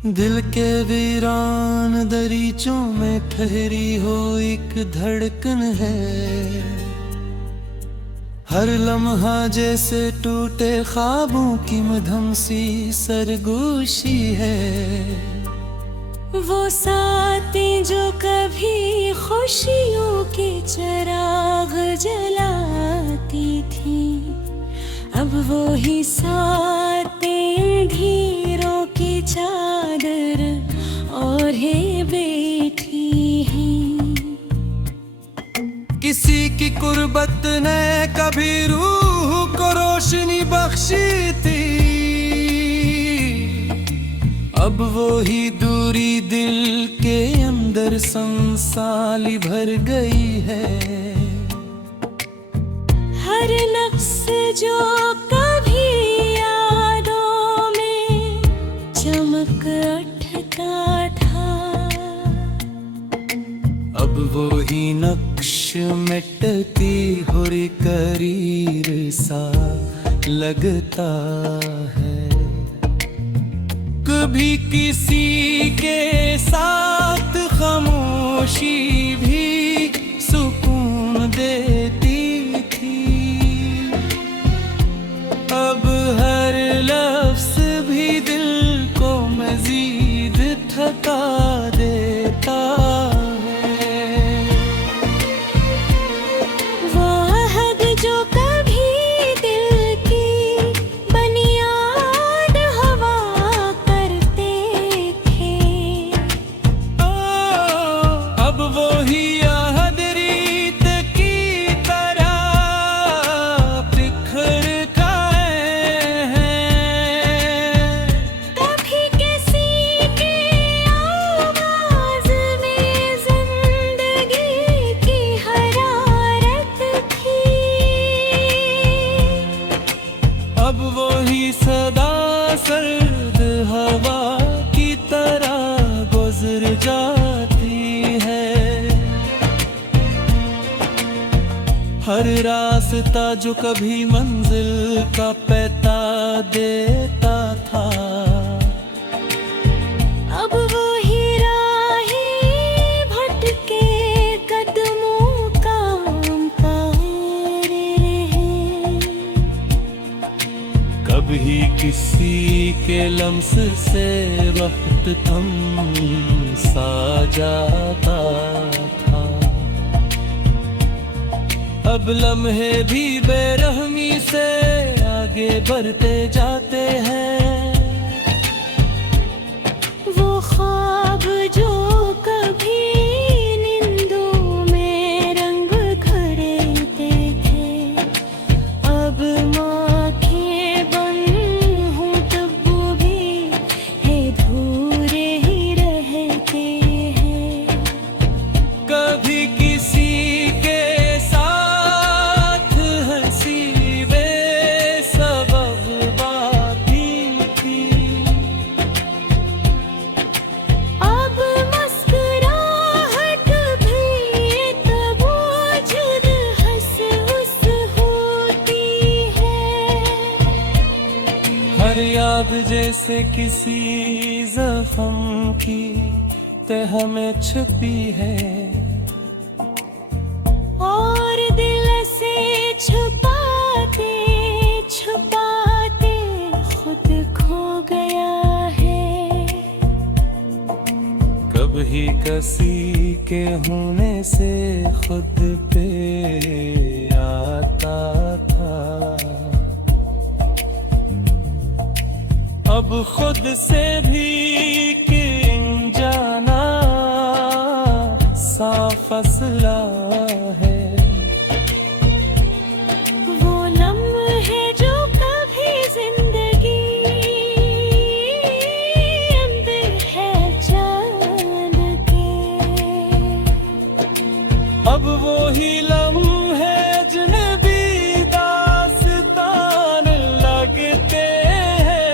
दिल के वीरान दरीचों में ठहरी हो एक धड़कन है। हर लम्हा जैसे टूटे ख्वाबों की मधम सी सरगोशी है। वो साथी जो कभी खुशियों के चिराग जलाती थी, अब वो ही साथी धीरों की चादर और है बैठी हैं। किसी की कुर्बत ने कभी रूह को रोशनी बख्शी थी, अब वो ही दूरी दिल के अंदर संसाली भर गई है। हर नक्श जो कभी यादों में चमक उठता था, अब वो ही नक्श मिटती हो करीर सा लगता है। कभी किसी के साथ खामोशी भी सुकून देती थी, अब हर लफ्ज़ भी दिल को मज़ीद थका देता है। वो अहद जो कभी दिल की बुनियाद हवा करते थे, अब वो ही अहद रीत की तरह बिखर गए हैं। कभी किसी के आवाज़ में जिंदगी की हरारत थी, अब वो ही सदा सर्द हवा की तरह गुजर जाती है। हर रास्ता जो कभी मंजिल का पता देता था, अब वो ही राहें भटके कदमों का अंपायर है। कभी किसी के लम्स से वक्त थम सा जाता था, अब लम्हे भी बेरहमी से आगे बढ़ते जाते हैं। वो ख्वाब जो कभी नींदों में रंग खरीदते थे, अब आँखें बंद हों तब वो भी है धूरे ही रहते हैं। कभी किसी के साथ हंसी बेसबब बातें थी, अब मुस्कुराहट भी तब वजूद हंस होती है। हर याद जैसे किसी जख्म की तह में छुपी है, और दिल से छुपाते छुपाते खुद खो गया है। कभी किसी के होने से खुद पे आता था, अब खुद से भी किन जाना सा फसला है। वो लम्हे जो कभी जिंदगी अंदर है जान के, अब वो ही लम्हे अजनबी दास्तान लगते हैं।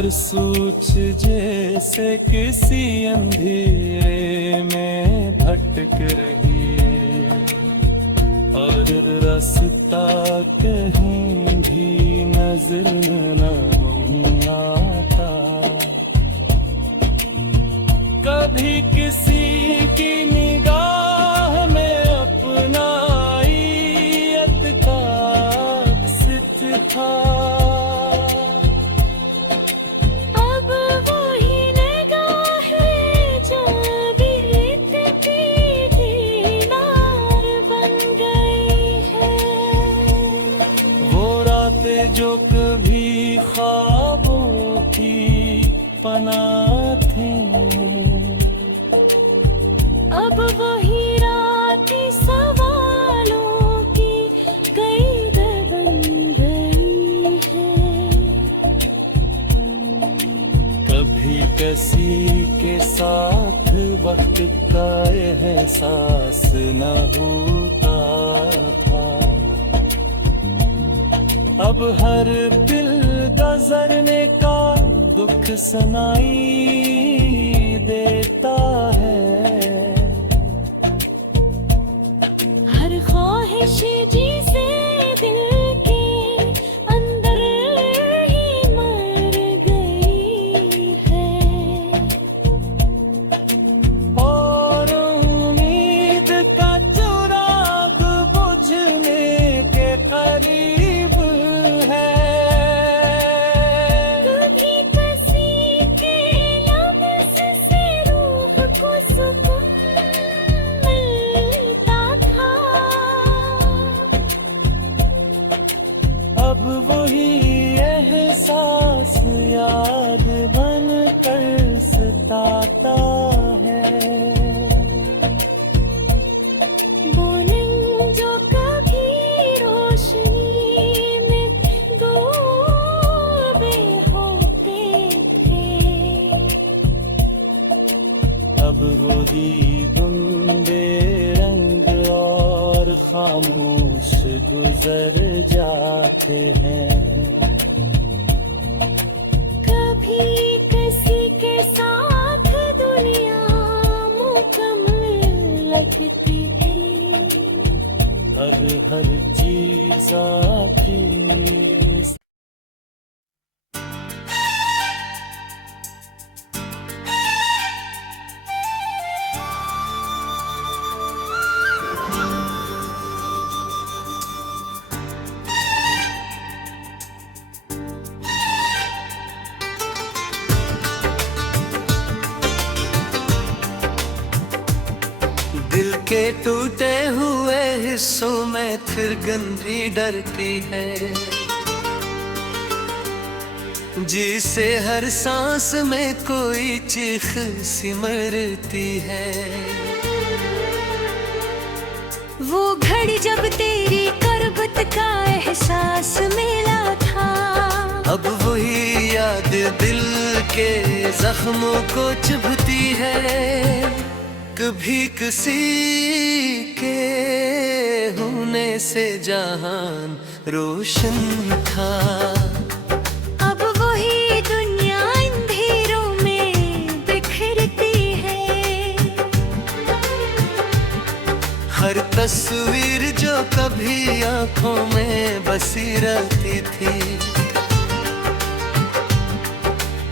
हर सूच जैसे किसी अंधेरे में भटक रही है, और रास्ता कहीं भी नजर नहीं आता। कभी किसी की निगाह में अपना आईयत का सित था, अब वही निगाहें जो बीतती दीनार बन गई है। वो रातें जो कभी ख्वाबों की पनाह थी, अब वही रातें सवालों की कैद बन गई है। कभी किसी के साथ वक्त का एहसास न होता था, अब हर दिल गुजरने का दुख सुनाई देता है। हर ख्वाहिश जिसे दिल के अंदर ही मर गई है, और उम्मीद का चिराग बुझने के करीब है। कभी किसी के लफ्ज़ से रूह को सुकून मिलता था, अब वही एहसास याद बन कर सताता है। बोलें जो कभी रोशनी में डूबे होते थे, अब वही गुंडे रंग और खामोश गुजर जाते हैं। कभी किसी के साथ दुनिया मुकम्मल लगती थी, हर चीज आपकी दिल के टूटे हुए हिस्सों में फिर गंदी डरती है, जिसे हर सांस में कोई चीख सिमरती है। वो घड़ी जब तेरी करबत का एहसास मिला था, अब वही याद दिल के जख्मों को चुभती है। कभी किसी के होने से जहान रोशन था, अब वही दुनिया अंधेरों में बिखरती है। हर तस्वीर जो कभी आंखों में बसी रहती थी,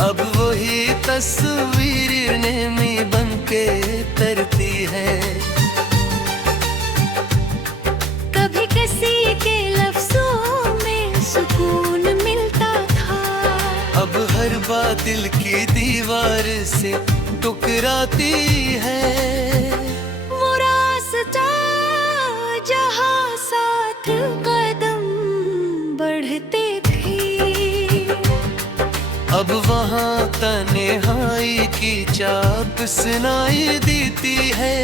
अब वही तस्वीर नेमी बन के तरती है। कभी किसी के लफ्जों में सुकून मिलता था, अब हर बात दिल की दीवार से टकराती है। वो रास्ता जहाँ साथ कदम बढ़ते थे, अब वहाँ तन्हाई की चाप सुनाई देती है।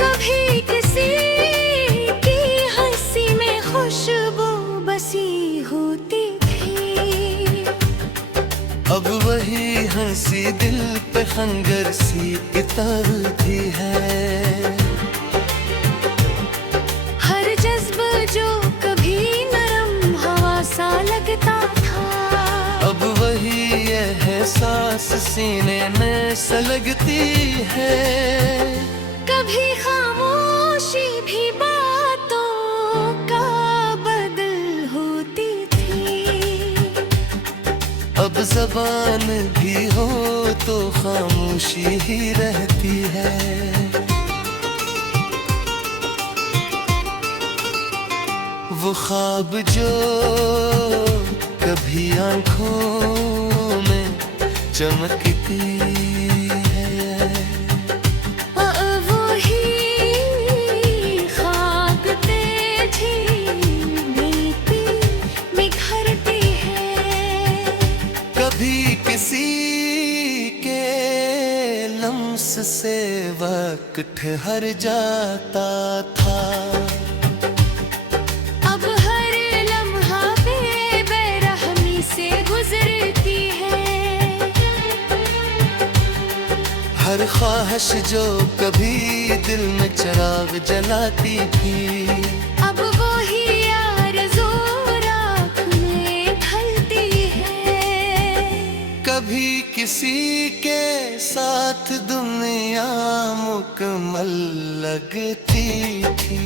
कभी किसी की हंसी में खुशबू बसी होती थी, अब वही हंसी दिल पे खंजर सी उतरती है। हर जज्बा जो कभी नरम हवा सा लगता था, अब वही सीने में सलगती है। कभी खामोशी भी बातों का बदल होती थी। अब जबान भी हो तो खामोशी ही रहती है। वो ख्वाब जो कभी आंखों में चमकती है, वो ही ख्वाब तेजी मिलती निखरती है। कभी किसी के लम्स से वक्त ठहर जाता था। अब हर लम्हा बेरहमी से गुजरती है। हर ख्वाहिश जो कभी दिल में चिराग जलाती थी, अब वो ही आरज़ू राख में ढलती है। कभी किसी के साथ दुनिया मुकम्मल लगती थी।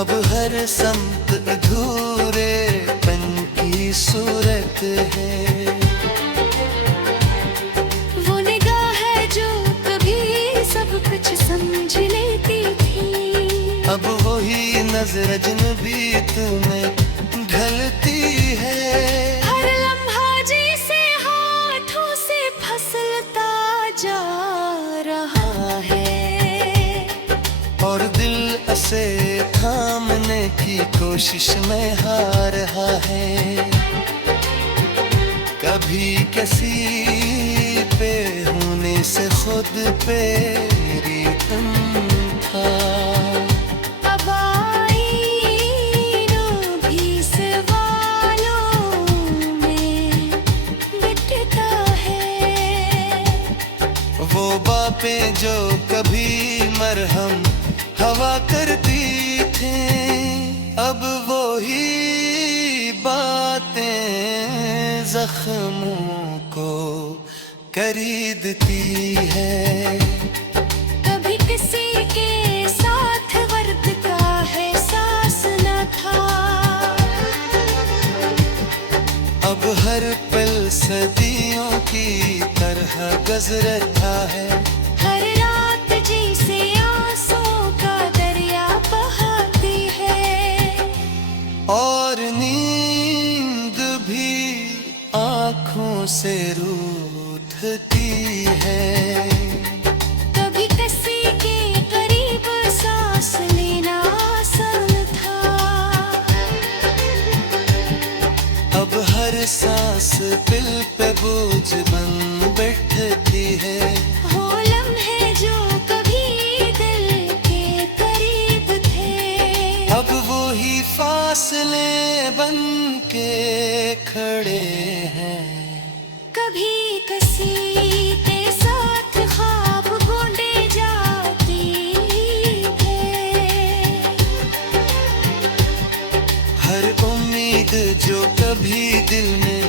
अब हर समत अधूरेपन की सूरत है। वो निगाह है जो कभी सब कुछ समझ लेती थी। अब वही नजर अजनबी तुम्हें ढलती है। हर लम्हा जैसे हाथों से फिसलता जा रहा है, और दिल उसे थामने की कोशिश में हार रहा है। कभी किसी पे होने से खुद पे रितम था। अब आईनों भी सवालों में मिटता है। वो बातें जो कभी मरहम हवा करती थी, अब वो ही बातें जख्मों को खरीदती है। कभी किसी के साथ वर्द का एहसास न था। अब हर पल सदियों की तरह गुजरता है। हर रात जैसे आंसुओं का दरिया बहाती है। और नींद भी आँखों से रूठती है। कभी किसी के करीब सांस लेना आसान था। अब हर सांस दिल पे बोझ बन बैठती है। वो लम्हे जो कभी दिल के करीब थे, अब वो ही फासले बन के खड़े हैं। कभी किसी के साथ ख्वाब बूंदे जाती थे। हर उम्मीद जो कभी दिल में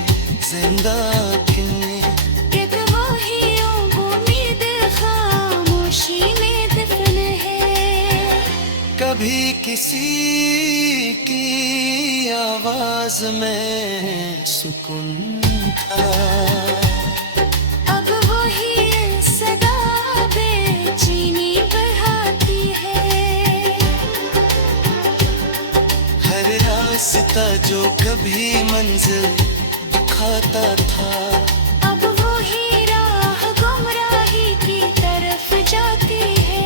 जिंदा थी, एक वो ही उम्मीद खामोशी में दफन है। कभी किसी की आवाज में सुकून था। अब वो ही सदा बेचैनी बढ़ाती है। हर रास्ता जो कभी मंजिल दिखाता था, अब वो ही राह गुमराही की तरफ जाती है।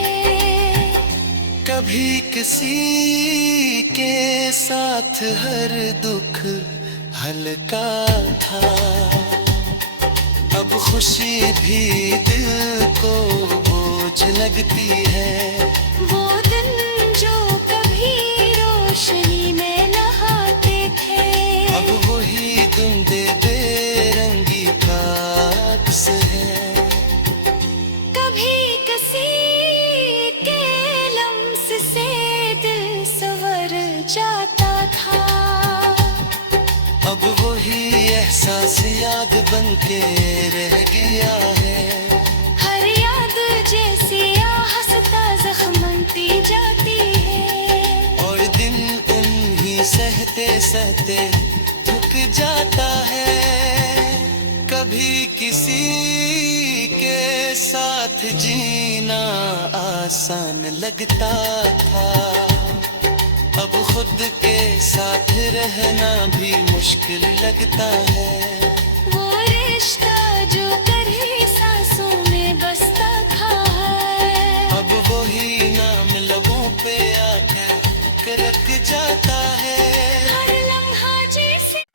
कभी किसी के साथ हर दुख हल्का था। अब खुशी भी दिल को बोझ लगती है। वो दिन जो कभी रोशनी में नहाते थे, अब वही धुंधे बेरंगी का अक्स है। कभी किसी के लम्स से दिल संवर जाता था। अब वही एहसास याद बनके रह गया है। हर याद जैसी हंसता जख्मती जाती है, और दिन उन्हीं सहते सहते थक जाता है। कभी किसी के साथ जीना आसान लगता था, अब खुद के साथ रहना भी मुश्किल लगता है। वो रिश्ता जो कभी सांसों में बसता था है, अब वही नाम लबों पे आकर रख जाता है। हर लम्हा जैसे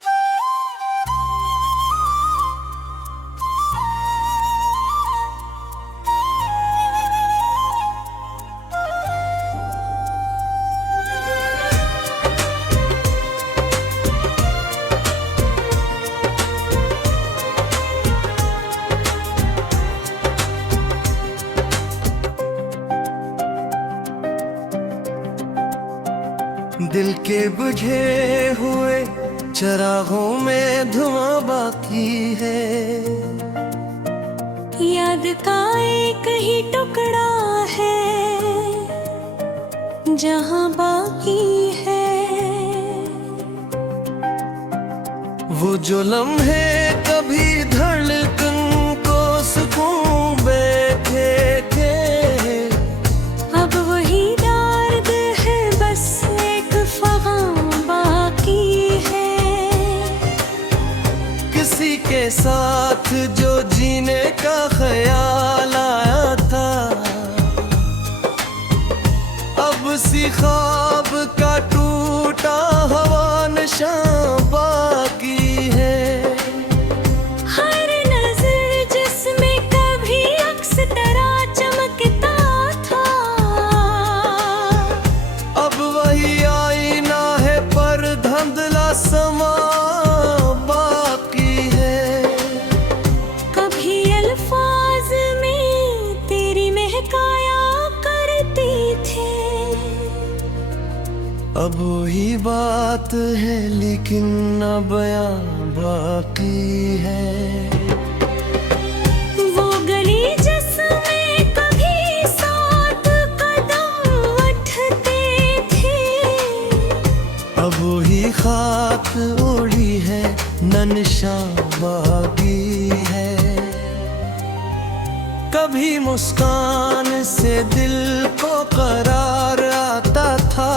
दिल के बुझे हुए चरागों में धुआं बाकी है। याद का एक ही टुकड़ा है जहां बाकी है। वो जो लम्हे कभी धड़कन को सुकून बैठे थे, अब वही दर्द है, बस एक फ़ग़ान बाकी है। किसी के साथ जो जीने का ख्याल आया था, अब सी ख्वाब का टूटा हवा निशान बाकी है। हर नज़र जिसमें कभी अक्स तरह चमकता था, अब वही आईना है पर धुंधला समा बाकी है। कभी अल्फाज में तेरी महकाया करती थी, अब वही बात है लेकिन न बयां बाकी है। वो गली जिसमें कभी साथ कदम उठते थे, अब वही खाक उड़ी है न निशान बाकी है। कभी मुस्कान से दिल को करार आता था,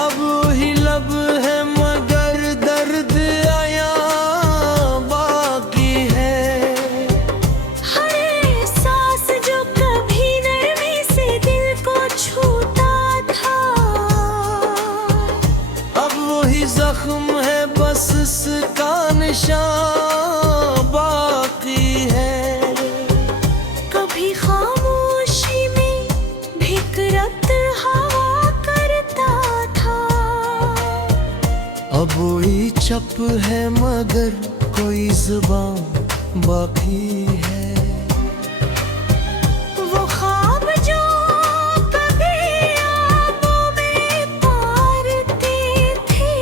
अब वही लब है मगर दर्द आया बाकी है। हर एहसास जो कभी नरमी से दिल को छूता था, अब वही जख्म है बस इसका निशान बाकी है। कभी खामोशी में भिकरत हवा करता था, अब वही चप है मगर कोई जुबान बाकी है। वो ख्वाब जो कभी आंखों में तारते थे,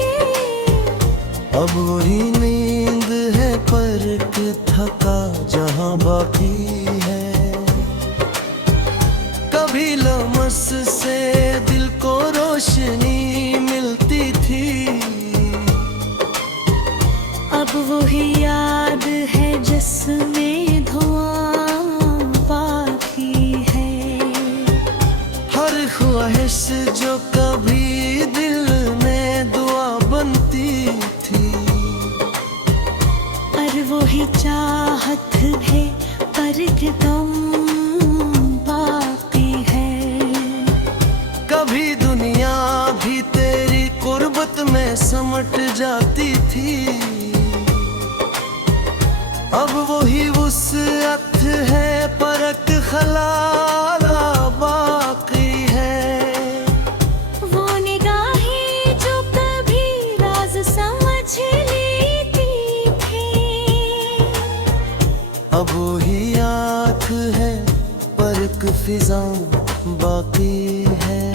अब वही नींद है पर थका जहां बाकी है। कभी लमस से दिल को रोशनी मिलती थी, अब वही याद है जिसमें धुआं बाकी है। हर ख्वाहिश जो कभी दिल में दुआ बनती थी, और वही चाहत है पर गम बाकी है। कभी दुनिया भी तेरी कुर्बत में समट जाती थी, अब वही वुसअत है परक खलाला बाकी है। वो निगाहें जो कभी राज समझ लेती थी, अब वही आँख है परक फिजा बाकी है।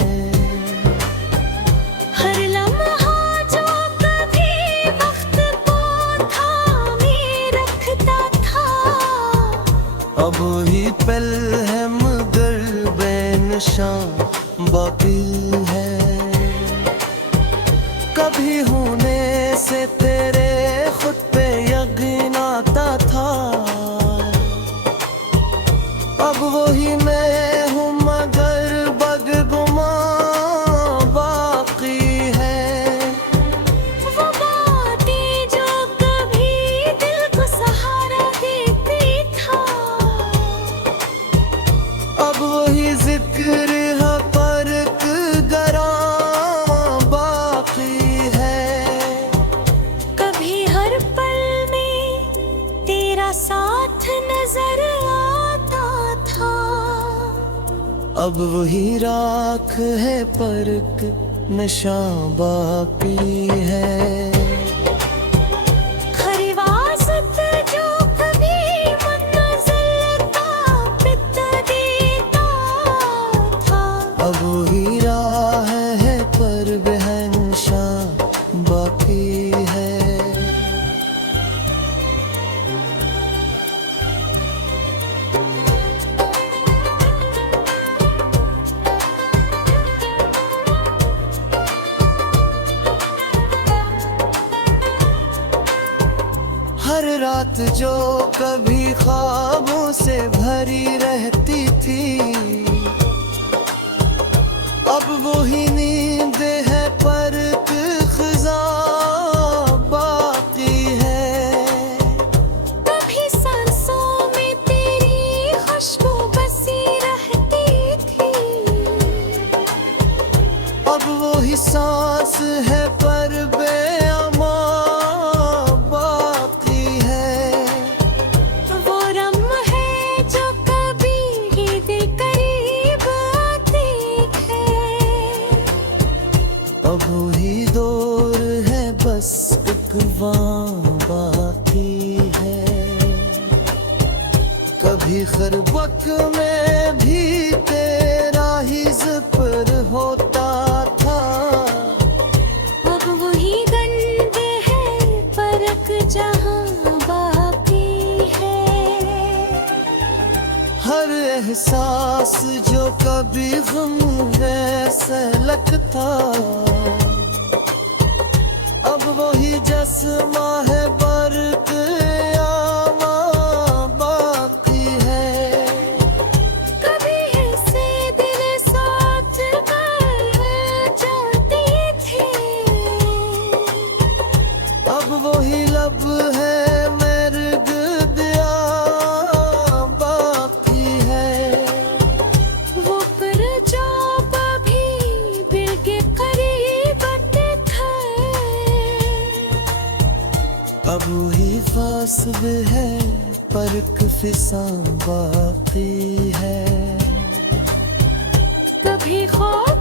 हर लम्हा जो कभी वक्त को कभी होने से तेरे खुद पे यकीन आता था, अब वही मैं हूँ मगर बदगुमा बाकी है। वो बातें जो कभी दिल को सहारा देती था, अब वही जिक्र है पर गरा बाकी है। कभी हर पल में तेरा साथ नजर आता था, अब वही राख है पर नशा बाकी है। हर रिवासत जो कभी मंजिल का पित देता था, अब वही राह है पर बेहंशा बाकी है। हर रात जो कभी ख्वाबों से भरी रहती थी, अब वही नींद है पर ख़ुदा बाकी है। कभी सांसों में तेरी खुशबू बसी रहती थी, अब वही सांस है पर बेअमा बाकी है। वो रम है जो कभी ही दिल करीब आती है, अब वही दौर है बस एक वां बाकी है। कभी खरबक में भी तेरा ही जिक्र होता था, अब वही गंध है फर्क जहां बाकी है। हर एहसास जो कभी गम वैसे लगता, अब वही जस्मा है बर्क आमा बाकी है। कभी ऐसे दिल साथ कर जाती थी, अब वही लब है मर्ग दिया बाकी है। वो पर जो कभी दिल के करीब थे, अब वही फासब है पर फिसा बाकी है। कभी खौफ